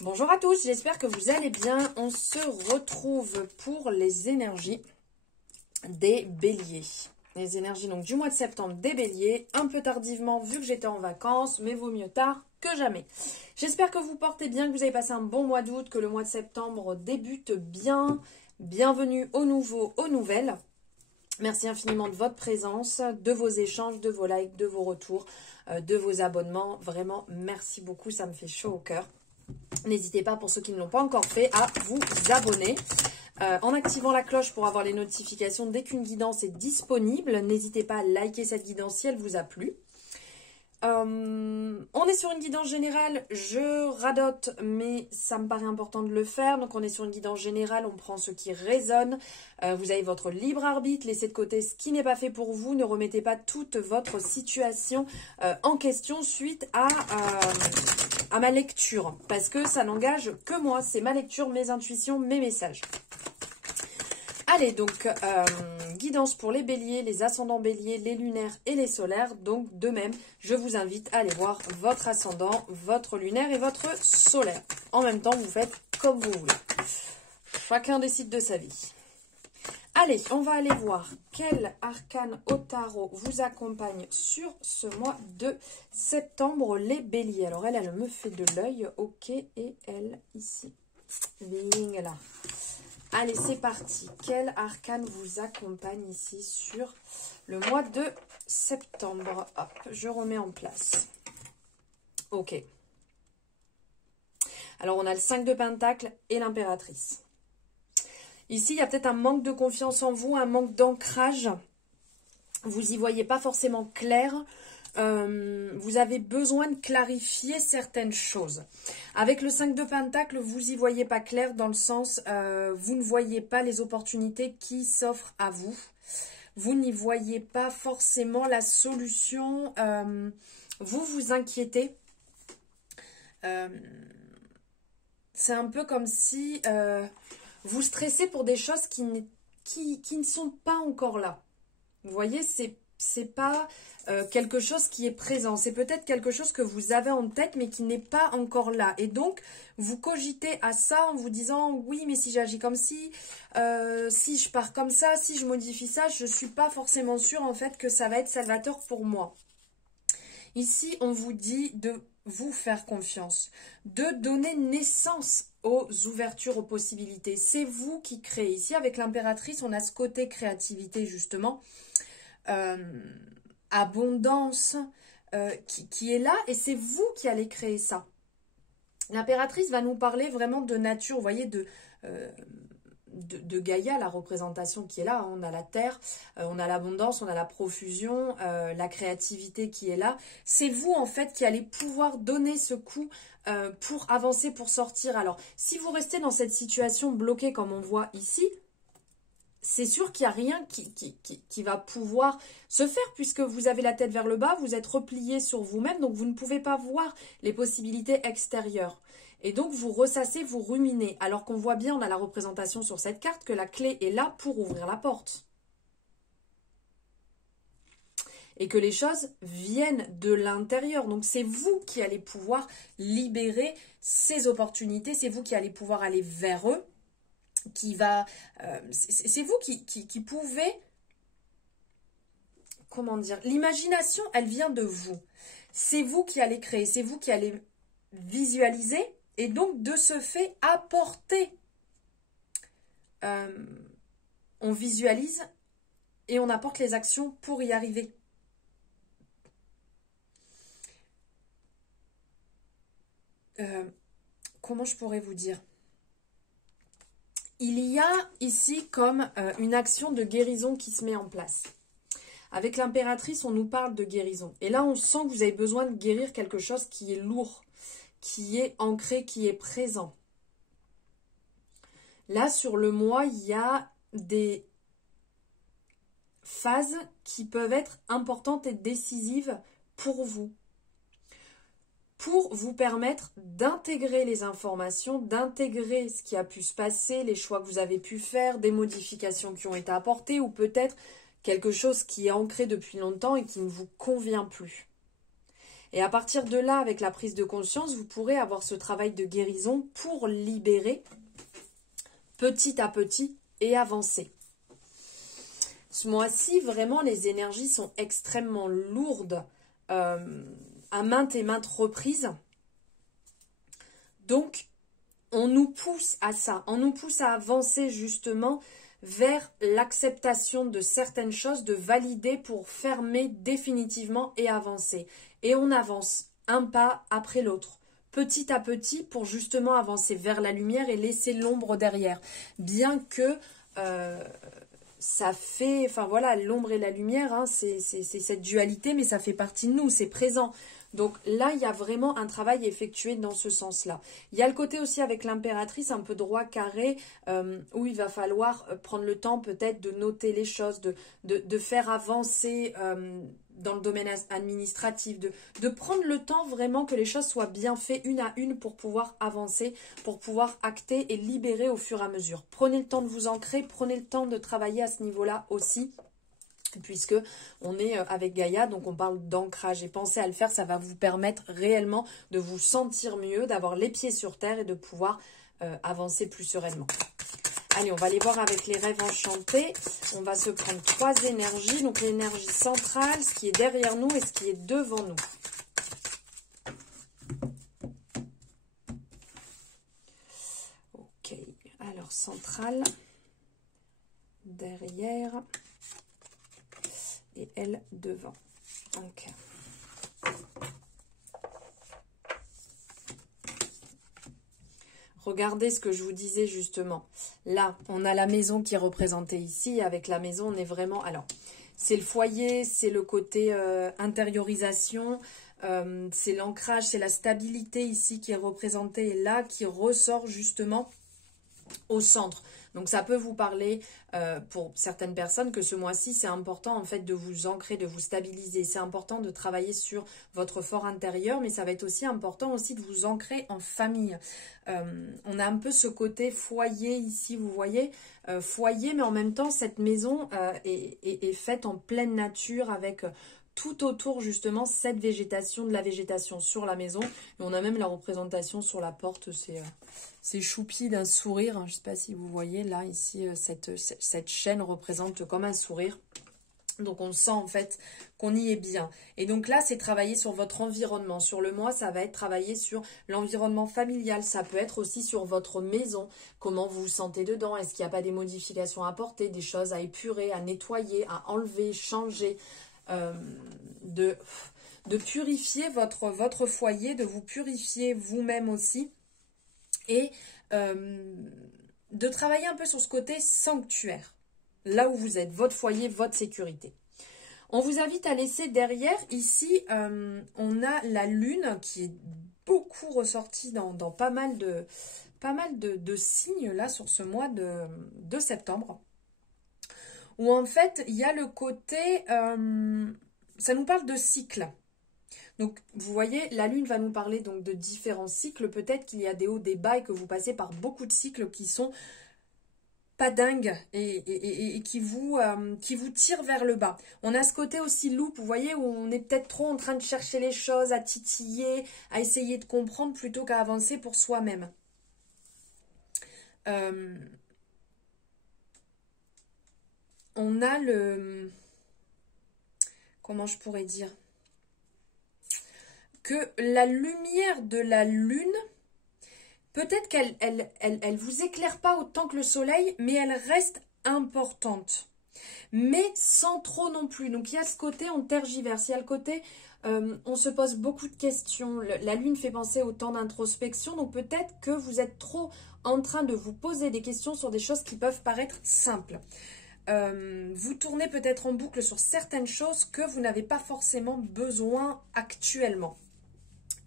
Bonjour à tous, j'espère que vous allez bien. On se retrouve pour les énergies des béliers. Les énergies donc du mois de septembre des béliers, un peu tardivement vu que j'étais en vacances, mais vaut mieux tard que jamais. J'espère que vous portez bien, que vous avez passé un bon mois d'août, que le mois de septembre débute bien. Bienvenue au nouveau, aux nouvelles. Merci infiniment de votre présence, de vos échanges, de vos likes, de vos retours, de vos abonnements. Vraiment, merci beaucoup, ça me fait chaud au cœur. N'hésitez pas, pour ceux qui ne l'ont pas encore fait, à vous abonner en activant la cloche pour avoir les notifications dès qu'une guidance est disponible. N'hésitez pas à liker cette guidance si elle vous a plu. On est sur une guidance générale, je radote, mais ça me paraît important de le faire. Donc on est sur une guidance générale, on prend ce qui résonne. Vous avez votre libre arbitre, laissez de côté ce qui n'est pas fait pour vous. Ne remettez pas toute votre situation en question suite à ma lecture, parce que ça n'engage que moi, c'est ma lecture, mes intuitions, mes messages. Allez, donc, guidance pour les béliers, les ascendants béliers, les lunaires et les solaires. Donc, de même, je vous invite à aller voir votre ascendant, votre lunaire et votre solaire. En même temps, vous faites comme vous voulez. Chacun décide de sa vie. Allez, on va aller voir quel arcane au tarot vous accompagne sur ce mois de septembre, les béliers. Alors, elle me fait de l'œil, ok, et elle, ici. Là. Allez, c'est parti. Quel arcane vous accompagne ici sur le mois de septembre? Hop, je remets en place. Ok. Alors, on a le 5 de Pentacles et l'impératrice. Ici, il y a peut-être un manque de confiance en vous, un manque d'ancrage. Vous n'y voyez pas forcément clair. Vous avez besoin de clarifier certaines choses. Avec le 5 de Pentacles, vous n'y voyez pas clair dans le sens, vous ne voyez pas les opportunités qui s'offrent à vous. Vous n'y voyez pas forcément la solution. Vous vous inquiétez. C'est un peu comme si vous stressez pour des choses qui ne sont pas encore là. Vous voyez, c'est pas quelque chose qui est présent. C'est peut-être quelque chose que vous avez en tête, mais qui n'est pas encore là. Et donc, vous cogitez à ça en vous disant, oui, mais si j'agis comme si je pars comme ça, si je modifie ça, je ne suis pas forcément sûre, en fait, que ça va être salvateur pour moi. Ici, on vous dit de vous faire confiance, de donner naissance aux ouvertures, aux possibilités. C'est vous qui créez. Ici, avec l'impératrice, on a ce côté créativité, justement. Abondance qui est là, et c'est vous qui allez créer ça. L'impératrice va nous parler vraiment de nature, vous voyez, de Gaïa, la représentation qui est là. On a la terre, on a l'abondance, on a la profusion, la créativité qui est là. C'est vous en fait qui allez pouvoir donner ce coup pour avancer, pour sortir. Alors si vous restez dans cette situation bloquée comme on voit ici, c'est sûr qu'il n'y a rien qui va pouvoir se faire, puisque vous avez la tête vers le bas, vous êtes replié sur vous-même, donc vous ne pouvez pas voir les possibilités extérieures. Et donc vous ressassez, vous ruminez, alors qu'on voit bien, on a la représentation sur cette carte, que la clé est là pour ouvrir la porte. Et que les choses viennent de l'intérieur. Donc c'est vous qui allez pouvoir libérer ces opportunités, c'est vous qui allez pouvoir aller vers eux. C'est vous qui pouvez, comment dire, l'imagination, elle vient de vous. C'est vous qui allez créer, c'est vous qui allez visualiser et donc de ce fait apporter. On visualise et on apporte les actions pour y arriver. Comment je pourrais vous dire ? Il y a ici comme une action de guérison qui se met en place. Avec l'impératrice, on nous parle de guérison. Et là, on sent que vous avez besoin de guérir quelque chose qui est lourd, qui est ancré, qui est présent. Là, sur le mois, il y a des phases qui peuvent être importantes et décisives pour vous. Pour vous permettre d'intégrer les informations, d'intégrer ce qui a pu se passer, les choix que vous avez pu faire, des modifications qui ont été apportées, ou peut-être quelque chose qui est ancré depuis longtemps et qui ne vous convient plus. Et à partir de là, avec la prise de conscience, vous pourrez avoir ce travail de guérison pour libérer petit à petit et avancer. Ce mois-ci, vraiment, les énergies sont extrêmement lourdes à maintes et maintes reprises. Donc, on nous pousse à ça, on nous pousse à avancer justement vers l'acceptation de certaines choses, de valider pour fermer définitivement et avancer. Et on avance un pas après l'autre, petit à petit, pour justement avancer vers la lumière et laisser l'ombre derrière. Bien que ça fait, enfin voilà, l'ombre et la lumière, hein, c'est cette dualité, mais ça fait partie de nous, c'est présent. Donc là, il y a vraiment un travail effectué dans ce sens-là. Il y a le côté aussi avec l'impératrice, un peu droit carré, où il va falloir prendre le temps peut-être de noter les choses, de faire avancer dans le domaine administratif, de prendre le temps vraiment que les choses soient bien faites une à une pour pouvoir avancer, pour pouvoir acter et libérer au fur et à mesure. Prenez le temps de vous ancrer, prenez le temps de travailler à ce niveau-là aussi, puisque on est avec Gaïa, donc on parle d'ancrage, et pensez à le faire, ça va vous permettre réellement de vous sentir mieux, d'avoir les pieds sur terre et de pouvoir avancer plus sereinement. Allez, on va aller voir avec les rêves enchantés. On va se prendre 3 énergies, donc l'énergie centrale, ce qui est derrière nous et ce qui est devant nous. Ok, alors centrale, derrière et elle devant. Ok. Regardez ce que je vous disais justement. Là, on a la maison qui est représentée ici. Avec la maison, on est vraiment... Alors, c'est le foyer, c'est le côté intériorisation, c'est l'ancrage, c'est la stabilité ici qui est représentée et là, qui ressort justement au centre. Donc ça peut vous parler pour certaines personnes que ce mois-ci, c'est important en fait de vous ancrer, de vous stabiliser. C'est important de travailler sur votre fort intérieur, mais ça va être aussi important aussi de vous ancrer en famille. On a un peu ce côté foyer ici, vous voyez, foyer, mais en même temps, cette maison est faite en pleine nature avec... tout autour justement cette végétation, de la végétation sur la maison. Et on a même la représentation sur la porte, c'est choupi d'un sourire. Je ne sais pas si vous voyez là, ici, cette chaîne représente comme un sourire. Donc on sent en fait qu'on y est bien. Et donc là, c'est travailler sur votre environnement. Sur le mois, ça va être travailler sur l'environnement familial. Ça peut être aussi sur votre maison. Comment vous vous sentez dedans? Est-ce qu'il n'y a pas des modifications à apporter, des choses à épurer, à nettoyer, à enlever, changer? De purifier votre foyer, de vous purifier vous-même aussi et de travailler un peu sur ce côté sanctuaire, là où vous êtes, votre foyer, votre sécurité. On vous invite à laisser derrière, ici, on a la lune qui est beaucoup ressortie dans pas mal de signes là sur ce mois de septembre. Où en fait, il y a le côté, ça nous parle de cycle. Donc, vous voyez, la lune va nous parler donc de différents cycles. Peut-être qu'il y a des hauts, des bas et que vous passez par beaucoup de cycles qui sont pas dingues et qui vous tirent vers le bas. On a ce côté aussi loupe, vous voyez, où on est peut-être trop en train de chercher les choses, à titiller, à essayer de comprendre plutôt qu'à avancer pour soi-même. On a le... Comment je pourrais dire? Que la lumière de la lune, peut-être qu'elle elle vous éclaire pas autant que le soleil, mais elle reste importante. Mais sans trop non plus. Donc il y a ce côté, on tergiverse. Il y a le côté, on se pose beaucoup de questions. La lune fait penser au temps d'introspection. Donc peut-être que vous êtes trop en train de vous poser des questions sur des choses qui peuvent paraître simples. Vous tournez peut-être en boucle sur certaines choses que vous n'avez pas forcément besoin actuellement.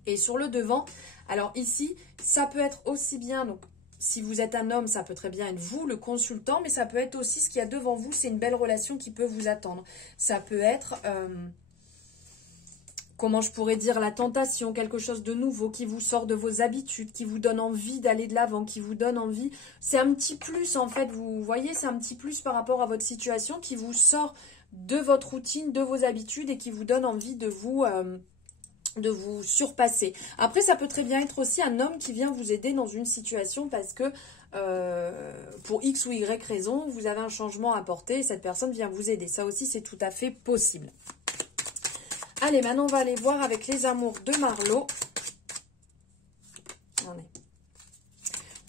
Et sur le devant, alors ici, ça peut être aussi bien, donc si vous êtes un homme, ça peut très bien être vous, le consultant, mais ça peut être aussi ce qu'il y a devant vous, c'est une belle relation qui peut vous attendre. Ça peut être, comment je pourrais dire, la tentation, quelque chose de nouveau qui vous sort de vos habitudes, qui vous donne envie d'aller de l'avant, qui vous donne envie. C'est un petit plus en fait, vous voyez, c'est un petit plus par rapport à votre situation qui vous sort de votre routine, de vos habitudes et qui vous donne envie de vous de vous surpasser. Après, ça peut très bien être aussi un homme qui vient vous aider dans une situation parce que pour X ou Y raison, vous avez un changement à apporter et cette personne vient vous aider. Ça aussi, c'est tout à fait possible. Allez, maintenant, on va aller voir avec les amours de Marlo.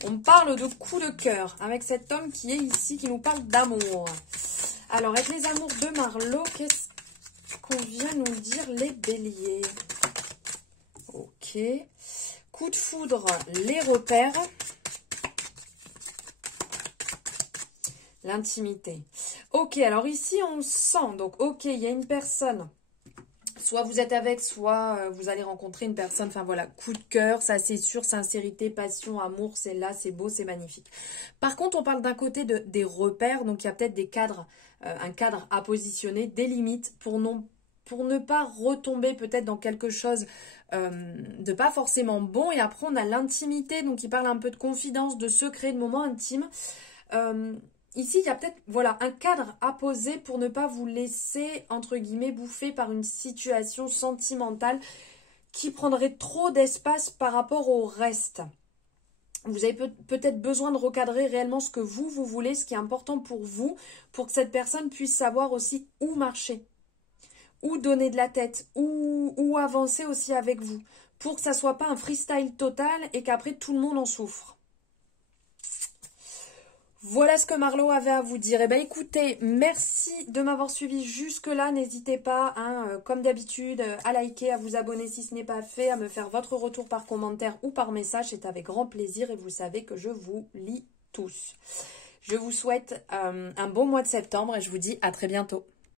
On parle de coup de cœur avec cet homme qui est ici, qui nous parle d'amour. Alors, avec les amours de Marlo, qu'est-ce qu'on vient nous dire les béliers? Ok. Coup de foudre, les repères. L'intimité. Ok, alors ici, on sent. Donc, ok, il y a une personne. Soit vous êtes avec, soit vous allez rencontrer une personne. Enfin, voilà, coup de cœur, ça c'est sûr. Sincérité, passion, amour, c'est là, c'est beau, c'est magnifique. Par contre, on parle d'un côté des repères. Donc, il y a peut-être des cadres, un cadre à positionner, des limites pour ne pas retomber peut-être dans quelque chose de pas forcément bon. Et après, on a l'intimité. Donc, il parle un peu de confidence, de secret, de moments intimes. Ici, il y a peut-être voilà, un cadre à poser pour ne pas vous laisser, entre guillemets, bouffer par une situation sentimentale qui prendrait trop d'espace par rapport au reste. Vous avez peut-être besoin de recadrer réellement ce que vous voulez, ce qui est important pour vous, pour que cette personne puisse savoir aussi où marcher, où donner de la tête, où avancer aussi avec vous, pour que ça ne soit pas un freestyle total et qu'après tout le monde en souffre. Voilà ce que Marlo avait à vous dire. Eh bien, écoutez, merci de m'avoir suivi jusque-là. N'hésitez pas, comme d'habitude, à liker, à vous abonner si ce n'est pas fait, à me faire votre retour par commentaire ou par message. C'est avec grand plaisir et vous savez que je vous lis tous. Je vous souhaite un bon mois de septembre et je vous dis à très bientôt.